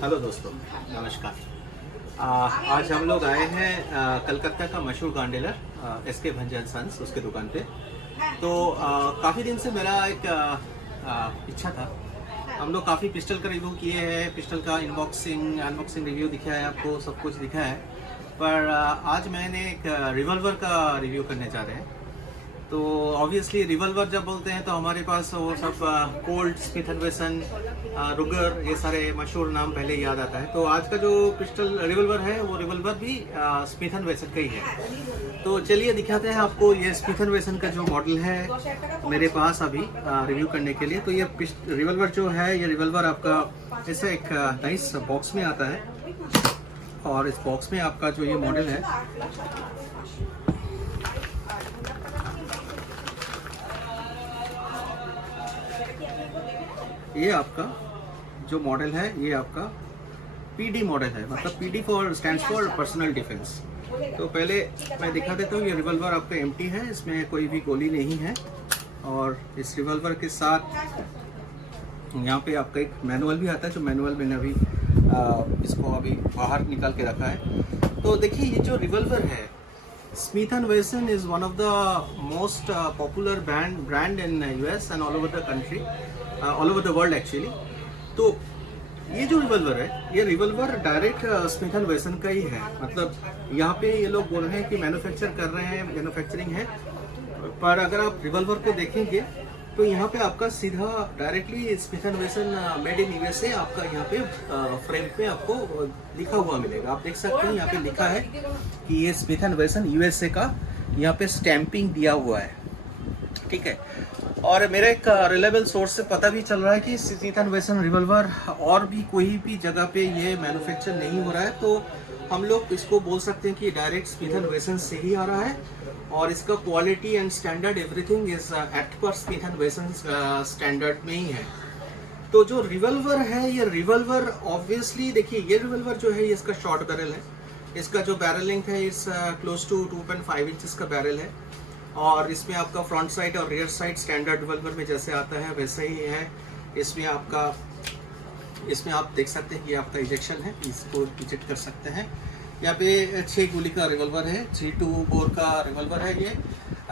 Hello दोस्तों, नमस्कार। आज हम लोग आए हैं कलकत्ता का मशहूर गन डीलर एसके भंजन सन्स उसके दुकान पे। तो काफ़ी दिन से मेरा एक इच्छा था। हम लोग काफ़ी पिस्टल का रिव्यू किए हैं, पिस्टल का अनबॉक्सिंग रिव्यू दिखाया है आपको, सब कुछ दिखाया है। पर आज मैंने एक रिवॉल्वर का रिव्यू करने जा रहे हैं। तो ऑब्वियसली रिवॉल्वर जब बोलते हैं तो हमारे पास वो सब कोल्ट, स्मिथ एंड वेसन, रुगर, ये सारे मशहूर नाम पहले याद आता है। तो आज का जो पिस्टल रिवॉल्वर है वो रिवॉल्वर भी स्मिथ एंड वेसन का ही है। तो चलिए दिखाते हैं आपको ये स्मिथ एंड वेसन का जो मॉडल है मेरे पास अभी रिव्यू करने के लिए। तो ये रिवॉल्वर जो है, ये रिवॉल्वर आपका ऐसे एक नाइस बॉक्स में आता है। और इस बॉक्स में आपका जो ये मॉडल है, ये आपका जो मॉडल है ये आपका पीडी मॉडल है। मतलब PD stands for personal defence. तो पहले मैं दिखा देता हूँ, ये रिवॉल्वर आपका एम्प्टी है, इसमें कोई भी गोली नहीं है। और इस रिवॉल्वर के साथ यहाँ पे आपका एक मैनुअल भी आता है, जो मैनुअल मैंने अभी इसको अभी बाहर निकाल के रखा है। तो देखिए, ये जो रिवॉल्वर है, Smith & Wesson is one of the most popular brand in US and all over the country, all over the world actually। तो ये जो रिवॉल्वर है, ये रिवॉल्वर डायरेक्ट स्मिथ एंड वेसन का ही है। मतलब यहाँ पे ये लोग बोल रहे हैं कि मैन्युफैक्चर कर रहे हैं, मैन्युफैक्चरिंग है। पर अगर आप रिवॉल्वर को देखेंगे तो यहाँ पे आपका सीधा डायरेक्टली स्मिथ एंड वेसन मेड इन यूएसए आपका यहाँ पे फ्रेम पे आपको लिखा हुआ मिलेगा। आप देख सकते हैं यहाँ पे लिखा है कि ये स्मिथ एंड वेसन यूएसए का यहाँ पे स्टैंपिंग दिया हुआ है, ठीक है। और मेरा एक रिलायबल सोर्स से पता भी चल रहा है कि स्मिथ एंड वेसन रिवॉल्वर और भी कोई भी जगह पे ये मैन्युफैक्चर नहीं हो रहा है। तो हम लोग इसको बोल सकते हैं कि डायरेक्ट स्मिथ एंड वेसन से ही आ रहा है। और इसका quality and standard everything is at par Smith and Wesson standard में ही है। तो जो रिवॉल्वर है, ये रिवॉल्वर ऑब्वियसली देखिए, ये रिवॉल्वर जो है ये इसका शॉर्ट बैरल है। इसका जो बैरल लेंथ है इस क्लोज टू 2.5 इंचेस का बैरल है। और इसमें आपका फ्रंट साइड और रियर साइड स्टैंडर्ड रिवॉल्वर में जैसे आता है वैसे ही है। इसमें आप देख सकते हैं कि आपका इजेक्शन है, इसको इजेक्ट कर सकते हैं। यहाँ पे 6 गोली का रिवॉल्वर है, 3-2 बोर का रिवॉल्वर है ये।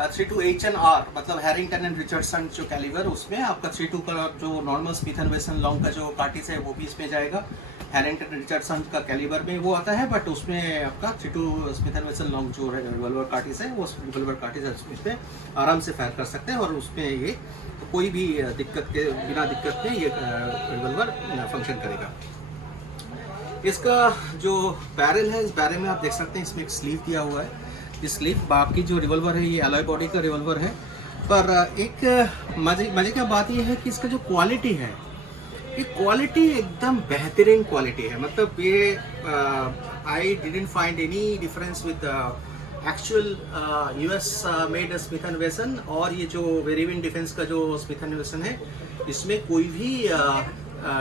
3-2 H&R मतलब हैरिंगटन एंड रिचर्डसन जो कैलिबर, उसमें आपका 3-2 का जो नॉर्मल स्मिथ एंड वेसन लॉन्ग का जो कार्टिज है वो भी इसमें जाएगा। हैरिंगटन रिचर्डसन का कैलिबर में वो आता है, बट उसमें आपका 3-2 स्मिथ एंड वेसन लॉन्ग जो है रिवॉल्वर कार्टिज है, वो रिवॉल्वर कार्टिज है, उसमें आराम से फायर कर सकते हैं। और उसमें ये कोई भी बिना दिक्कत के ये रिवॉल्वर फंक्शन करेगा। इसका जो बैरल है, इस बैरल में आप देख सकते हैं इसमें एक स्लीव दिया हुआ है। ये स्लीव, बाकी जो रिवॉल्वर है ये अलॉय बॉडी का रिवॉल्वर है। पर एक मजे की बात ये है कि इसका जो क्वालिटी है, ये क्वालिटी एकदम बेहतरीन क्वालिटी है। मतलब ये I didn't find any difference with actual US made Smith and वेसन। और ये जो वेरीविन डिफेंस का जो स्मिथ एंड वेसन है, इसमें कोई भी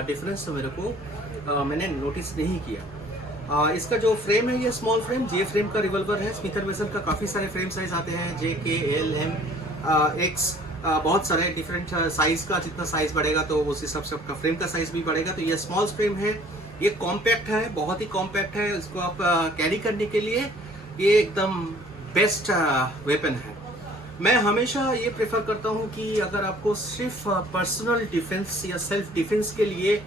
डिफरेंस तो मेरे को मैंने नोटिस नहीं किया। इसका जो फ्रेम है, ये स्मॉल फ्रेम जे फ्रेम का रिवॉल्वर है। स्मिथ एंड वेसन का काफ़ी सारे फ्रेम साइज आते हैं, JK, L, M, X, बहुत सारे डिफरेंट साइज का। जितना साइज बढ़ेगा तो उस हिसाब से आपका फ्रेम का साइज भी बढ़ेगा। तो ये स्मॉल फ्रेम है, ये कॉम्पैक्ट है, बहुत ही कॉम्पैक्ट है। इसको आप कैरी करने के लिए ये एकदम बेस्ट वेपन है। मैं हमेशा ये प्रेफर करता हूँ कि अगर आपको सिर्फ पर्सनल डिफेंस या सेल्फ डिफेंस के लिए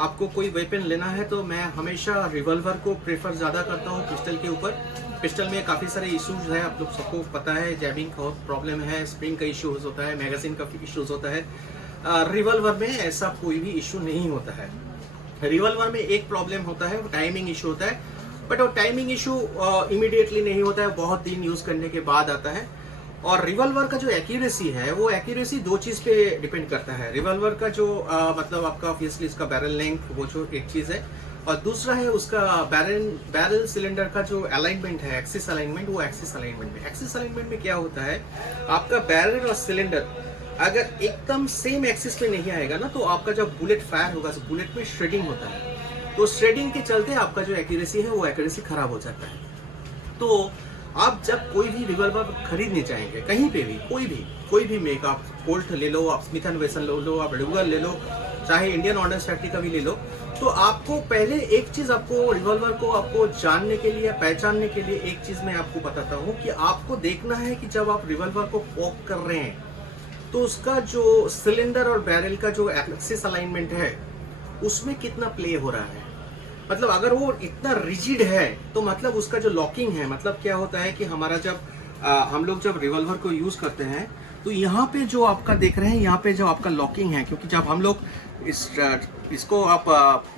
आपको कोई वेपन लेना है, तो मैं हमेशा रिवॉल्वर को प्रेफर ज़्यादा करता हूँ पिस्टल के ऊपर। पिस्टल में काफ़ी सारे इश्यूज हैं, आप लोग सबको पता है। जैबिंग का प्रॉब्लम है, स्प्रिंग का इश्यूज होता है, मैगजीन का इश्यूज होता है। रिवॉल्वर में ऐसा कोई भी इशू नहीं होता है। रिवॉल्वर में एक प्रॉब्लम होता है, वो टाइमिंग इशू होता है। बट वो टाइमिंग इशू इमीडिएटली नहीं होता है, बहुत दिन यूज़ करने के बाद आता है। और रिवॉल्वर का जो एक्यूरेसी है, वो एक्यूरेसी 2 चीज़ पे डिपेंड करता है। रिवॉल्वर का जो मतलब आपका ऑब्वियसली इसका बैरल लेंथ, वो जो एक चीज़ है। और दूसरा है उसका बैरल सिलेंडर का जो अलाइनमेंट है, एक्सिस अलाइनमेंट। वो एक्सिस अलाइनमेंट में क्या होता है, आपका बैरल और सिलेंडर अगर एकदम सेम एक्सिस में नहीं आएगा ना, तो आपका जब बुलेट फायर होगा, तो बुलेट में श्रेडिंग होता है। तो श्रेडिंग के चलते आपका जो एक्यूरेसी है, वो एक्यूरेसी खराब हो जाता है। तो आप जब कोई भी रिवॉल्वर खरीदने चाहेंगे, कहीं पे भी कोई भी मेक, आप कोल्ट ले लो, आप स्मिथ एंड वेसन ले लो, आप रुगर ले लो, चाहे इंडियन ऑर्डिनेंस फैक्ट्री का भी ले लो, तो आपको पहले एक चीज, आपको रिवॉल्वर को आपको जानने के लिए, पहचानने के लिए एक चीज मैं आपको बताता हूँ कि आपको देखना है कि जब आप रिवॉल्वर को कॉक कर रहे हैं तो उसका जो सिलेंडर और बैरल का जो एक्सिस अलाइनमेंट है उसमें कितना प्ले हो रहा है। मतलब अगर वो इतना रिजिड है तो मतलब उसका जो लॉकिंग है, मतलब क्या होता है कि हमारा जब हम लोग जब रिवॉल्वर को यूज करते हैं तो यहाँ पे जो आपका देख रहे हैं, यहाँ पे जो आपका लॉकिंग है, क्योंकि जब हम लोग इसको आप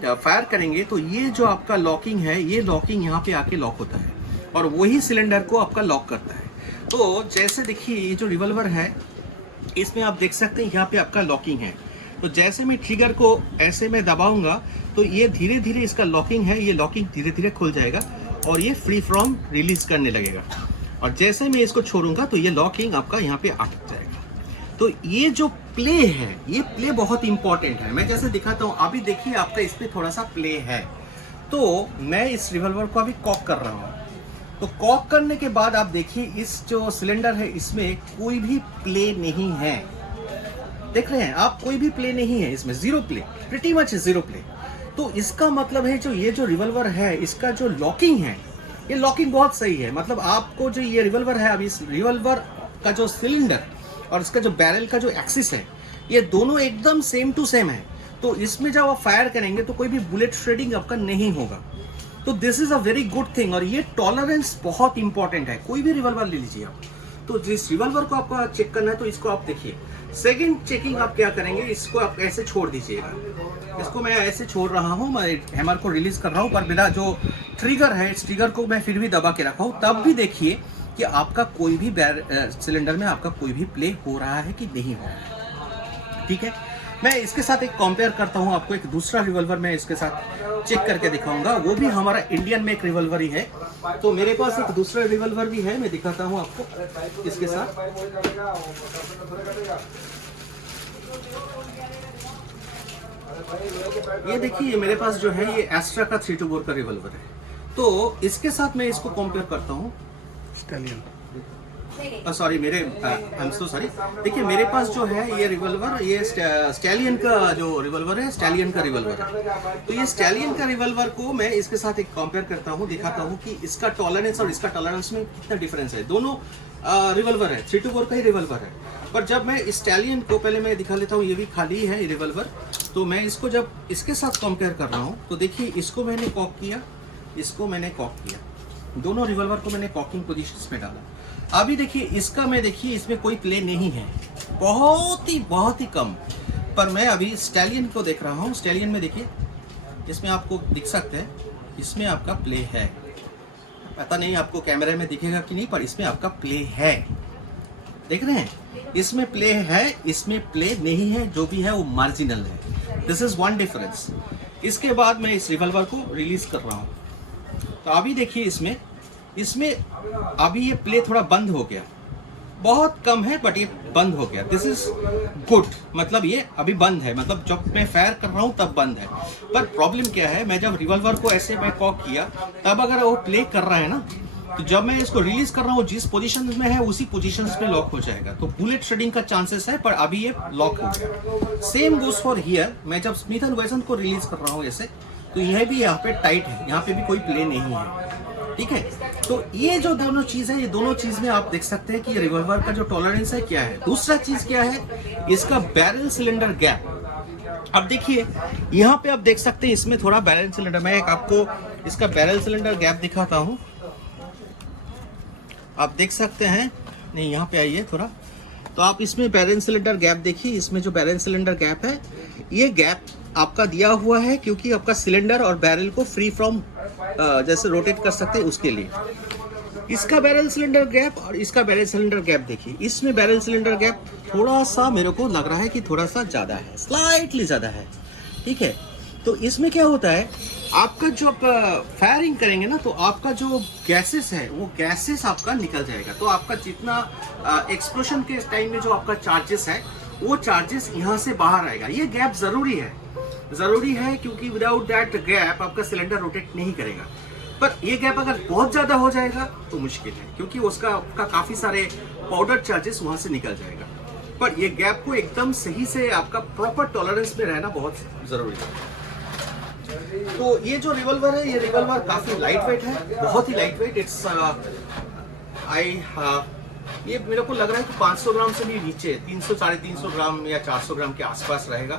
फायर करेंगे तो ये जो आपका लॉकिंग है, ये लॉकिंग यहाँ पे आके लॉक होता है और वही सिलेंडर को आपका लॉक करता है। तो जैसे देखिए ये जो रिवॉल्वर है इसमें आप देख सकते हैं यहाँ पे आपका लॉकिंग है, तो जैसे मैं ट्रिगर को ऐसे में दबाऊंगा तो ये धीरे धीरे इसका लॉकिंग है, ये लॉकिंग धीरे धीरे खुल जाएगा और ये फ्री फ्रॉम रिलीज करने लगेगा, और जैसे मैं इसको छोड़ूंगा तो ये लॉकिंग आपका यहाँ पे अटक जाएगा। तो ये जो प्ले है, ये प्ले बहुत इंपॉर्टेंट है। मैं जैसे दिखाता हूँ, अभी देखिए आपका इस पे थोड़ा सा प्ले है, तो मैं इस रिवॉल्वर को अभी कॉक कर रहा हूँ। तो कॉक करने के बाद आप देखिए इस जो सिलेंडर है इसमें कोई भी प्ले नहीं है, देख रहे हैं आप, कोई भी प्ले नहीं है इसमें, zero play, pretty much zero play. तो इसका मतलब है जो ये जो रिवॉल्वर है इसका जो लॉकिंग है, ये लॉकिंग बहुत सही है। मतलब आपको जो ये रिवॉल्वर है, अभी इस रिवॉल्वर का जो सिलेंडर और इसका जो बैरल का जो एक्सिस है, ये दोनों एकदम सेम टू सेम है। तो इसमें जब आप फायर करेंगे तो कोई भी बुलेट श्रेडिंग आपका नहीं होगा। तो this is a very good thing, और ये टॉलरेंस बहुत इंपॉर्टेंट है। कोई भी रिवॉल्वर ले लीजिए आप, तो जिस रिवॉल्वर को आपको चेक करना है तो इसको आप देखिए। सेकंड चेकिंग आप क्या करेंगे, इसको आप ऐसे छोड़ दीजिएगा, इसको मैं ऐसे छोड़ रहा हूँ, मैं हैमर को रिलीज कर रहा हूँ, पर मेरा जो ट्रिगर है इस ट्रिगर को मैं फिर भी दबा के रखा हूँ। तब भी देखिए कि आपका कोई भी सिलेंडर में आपका कोई भी प्ले हो रहा है कि नहीं हो रहा है। ठीक है, मैं इसके साथ एक कंपेयर करता हूँ, आपको एक दूसरा रिवॉल्वर मैं इसके साथ चेक करके दिखाऊंगा, वो भी हमारा इंडियन में एक रिवॉल्वर ही है। तो मेरे पास एक दूसरा रिवॉल्वर भी है, मैं दिखाता हूँ आपको इसके साथ। ये देखिए मेरे पास जो है ये एस्ट्रा का 3 बोर का रिवॉल्वर है, तो इसके साथ मैं इसको कंपेयर करता हूँ स्टैलियन, सॉरी मेरे आई एम सो सॉरी। देखिए मेरे पास जो है ये रिवॉल्वर, ये स्टैलियन का जो रिवॉल्वर है, स्टैलियन का रिवॉल्वर है। तो ये स्टैलियन का रिवॉल्वर को मैं इसके साथ एक कंपेयर करता हूँ, दिखाता हूँ कि इसका टॉलरेंस और इसका टॉलरेंस में कितना डिफरेंस है। दोनों रिवॉल्वर है, 3 बोर का ही रिवॉल्वर है। पर जब मैं स्टैलियन को पहले मैं दिखा लेता हूँ, ये भी खाली है ये रिवॉल्वर, तो मैं इसको जब इसके साथ कंपेयर कर रहा हूँ तो देखिए इसको मैंने कॉक किया, इसको मैंने कॉक किया, दोनों रिवॉल्वर को मैंने कॉकिंग पोजीशंस में डाला। अभी देखिए इसका मैं देखिए इसमें कोई प्ले नहीं है, बहुत ही कम। पर मैं अभी स्टैलियन को देख रहा हूँ, स्टैलियन में देखिए इसमें आपको दिख सकता है, इसमें आपका प्ले है। पता नहीं आपको कैमरे में दिखेगा कि नहीं, पर इसमें आपका प्ले है, देख रहे हैं, इसमें प्ले है, इसमें प्ले नहीं है, जो भी है वो मार्जिनल है। This is one difference. इसके बाद मैं इस रिवॉल्वर को रिलीज कर रहा हूँ, तो अभी देखिए इसमें अभी ये प्ले थोड़ा बंद हो गया, बहुत कम है बट ये बंद हो गया। दिस इज गुड, मतलब ये अभी बंद है, मतलब जब मैं फायर कर रहा हूँ तब बंद है। पर प्रॉब्लम क्या है, मैं जब रिवॉल्वर को ऐसे मैं कॉक किया तब अगर वो प्ले कर रहा है ना, तो जब मैं इसको रिलीज कर रहा हूँ जिस पोजीशन में है उसी पोजीशन पे लॉक हो जाएगा, तो बुलेट श्रेडिंग का चांसेस है, पर अभी ये लॉक हो गया। सेम गोस फॉर हियर, मैं जब स्मिथ एंड वेसन को रिलीज कर रहा हूँ ऐसे, तो यह भी यहाँ पे टाइट है, यहाँ पे भी कोई प्ले नहीं है। ठीक है, तो ये जो दोनों चीज है, ये दोनों चीज में आप देख सकते हैं कि रिवॉल्वर का जो टॉलरेंस है क्या है। दूसरा चीज क्या है, इसका बैरल सिलेंडर गैप। अब देखिए यहाँ पे आप देख सकते हैं इसमें थोड़ा बैरल सिलेंडर, मैं एक आपको इसका बैरल सिलेंडर गैप दिखाता हूँ, आप देख सकते हैं। नहीं, यहाँ पे आइए थोड़ा, तो आप इसमें बैरल सिलेंडर गैप देखिए, इसमें जो बैरल सिलेंडर गैप है, ये गैप आपका दिया हुआ है क्योंकि आपका सिलेंडर और बैरल को फ्री फ्रॉम जैसे रोटेट कर सकते हैं उसके लिए। इसका बैरल सिलेंडर गैप और इसका बैरल सिलेंडर गैप देखिए, इसमें बैरल सिलेंडर गैप थोड़ा सा मेरे को लग रहा है कि थोड़ा सा ज़्यादा है, स्लाइटली ज़्यादा है। ठीक है, तो इसमें क्या होता है, आपका जो आप फायरिंग करेंगे ना, तो आपका जो गैसेस है वो गैसेस आपका निकल जाएगा, तो आपका जितना एक्सप्लोशन के टाइम में जो आपका चार्जेस है वो चार्जेस यहाँ से बाहर आएगा। ये गैप ज़रूरी है क्योंकि विदाउट दैट गैप आपका सिलेंडर रोटेट नहीं करेगा। पर ये गैप अगर बहुत ज़्यादा हो जाएगा तो मुश्किल है, क्योंकि उसका आपका काफ़ी सारे पाउडर चार्जेस वहाँ से निकल जाएगा। पर ये गैप को एकदम सही से आपका प्रॉपर टॉलरेंस में रहना बहुत ज़रूरी है। तो ये जो रिवॉल्वर है, ये रिवॉल्वर काफ़ी लाइट वेट है, बहुत ही लाइट वेट। इट्स ये मेरे को लग रहा है कि 500 ग्राम से भी नीचे, 300 350 ग्राम या 400 ग्राम के आसपास रहेगा।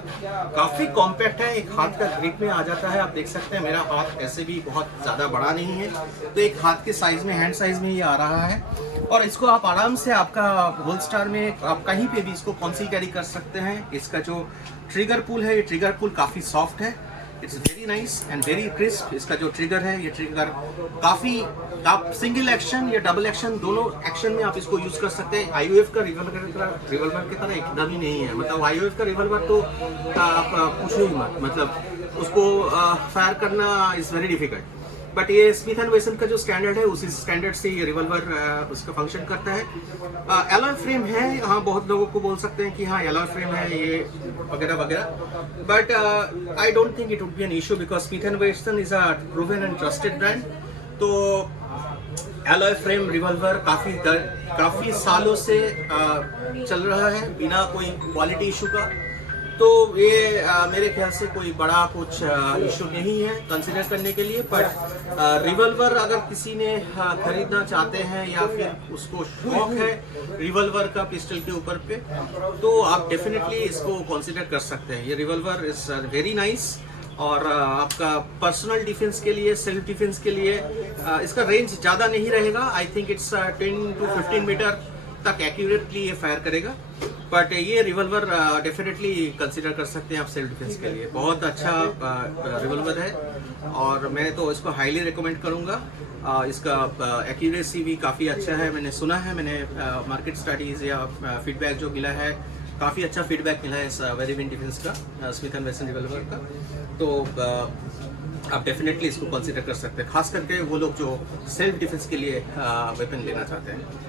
काफ़ी कॉम्पैक्ट है, एक हाथ का ग्रिप में आ जाता है। आप देख सकते हैं मेरा हाथ ऐसे भी बहुत ज़्यादा बड़ा नहीं है, तो एक हाथ के साइज में, हैंड साइज में ये आ रहा है। और इसको आप आराम से आपका होलस्टार में आप कहीं पे भी इसको कॉन्सील कैरी कर सकते हैं। इसका जो ट्रिगर पुल है, ये ट्रिगर पुल काफ़ी सॉफ्ट है, it's very nice and very crisp. इसका जो ट्रिगर है, ये ट्रिगर काफ़ी, आप सिंगल एक्शन या डबल एक्शन दोनों एक्शन में आप इसको यूज़ कर सकते हैं। IOF का रिवॉल्वर की तरह एकदम ही नहीं है। मतलब IOF का रिवॉल्वर तो आप पूछो ही मत, मतलब उसको फायर करना इज़ वेरी डिफिकल्ट। बट ये स्मिथ एंड वेसन का जो स्टैंडर्ड है, उसी स्टैंडर्ड से ये रिवॉल्वर उसका फंक्शन करता है। एलॉय फ्रेम है, हाँ बहुत लोगों को बोल सकते हैं कि हाँ एलॉय फ्रेम है ये वगैरह वगैरह, but I don't think it would be an issue because Smith and वेसन is a proven and trusted brand. तो एलॉय फ्रेम रिवॉल्वर काफ़ी सालों से चल रहा है बिना कोई क्वालिटी इशू का। तो ये मेरे ख्याल से कोई बड़ा कुछ इशू नहीं है कंसिडर करने के लिए। पर रिवॉल्वर अगर किसी ने खरीदना चाहते हैं या फिर उसको शौक है रिवॉल्वर का पिस्टल के ऊपर पे, तो आप डेफिनेटली इसको कंसिडर कर सकते हैं। ये रिवॉल्वर इज वेरी नाइस। और आपका पर्सनल डिफेंस के लिए, सेल्फ डिफेंस के लिए इसका रेंज ज़्यादा नहीं रहेगा। I think it's 10 to 15 metre तक एक्यूरेटली ये फायर करेगा। बट ये रिवॉल्वर डेफिनेटली कंसिडर कर सकते हैं आप सेल्फ डिफेंस के लिए। बहुत अच्छा रिवॉल्वर है और मैं तो इसको हाईली रिकमेंड करूँगा। इसका एक्यूरेसी भी काफ़ी अच्छा है, मैंने सुना है, मैंने मार्केट स्टडीज़ या फीडबैक जो मिला है, काफ़ी अच्छा फीडबैक मिला है इस वेरीविन डिफेंस का, स्मिथ एंड वेसन रिवॉल्वर का। तो आप डेफिनेटली इसको कंसिडर कर सकते हैं, खास करके वो लोग जो सेल्फ डिफेंस के लिए वेपन लेना चाहते हैं।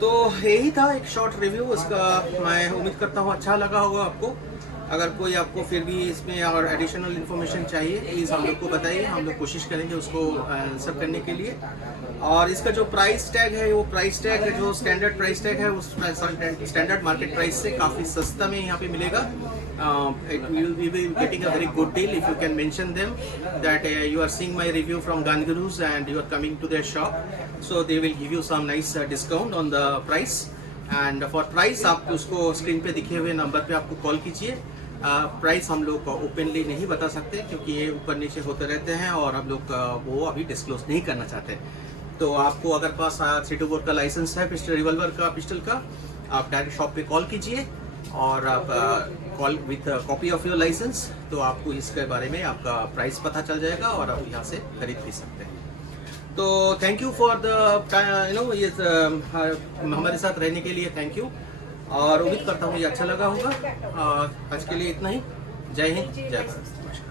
तो यही था एक शॉर्ट रिव्यू इसका। मैं उम्मीद करता हूँ अच्छा लगा होगा आपको। अगर कोई आपको फिर भी इसमें और एडिशनल इन्फॉर्मेशन चाहिए, प्लीज़ हम लोग को बताइए, हम लोग कोशिश करेंगे उसको आंसर करने के लिए। और इसका जो प्राइस टैग है, वो प्राइस टैग है जो स्टैंडर्ड प्राइस टैग है, उस स्टैंडर्ड मार्केट प्राइस से काफ़ी सस्ता में यहाँ पे मिलेगा। You will be getting a very good deal if you can mention them that you are seeing my review from Gun Gurus and you are coming to their shop, so they will give you some nice discount on the price. And for price आप उसको screen पे दिखे हुए number पे आपको call कीजिए। Price हम लोग ओपनली नहीं बता सकते क्योंकि ये ऊपर नीचे होते रहते हैं और हम लोग वो अभी डिस्क्लोज नहीं करना चाहते। तो आपको अगर पास 324 का लाइसेंस है पिस्टल रिवॉल्वर का, पिस्टल का, आप डायरेक्ट शॉप पे कॉल कीजिए और आप call with copy of your licence, तो आपको इसके बारे में आपका प्राइस पता चल जाएगा और आप यहाँ से खरीद भी सकते हैं। तो थैंक यू फॉर द ये हमारे साथ रहने के लिए थैंक यू, और उम्मीद करता हूँ ये अच्छा लगा होगा। आज के लिए इतना ही। जय हिंद, जय भारत।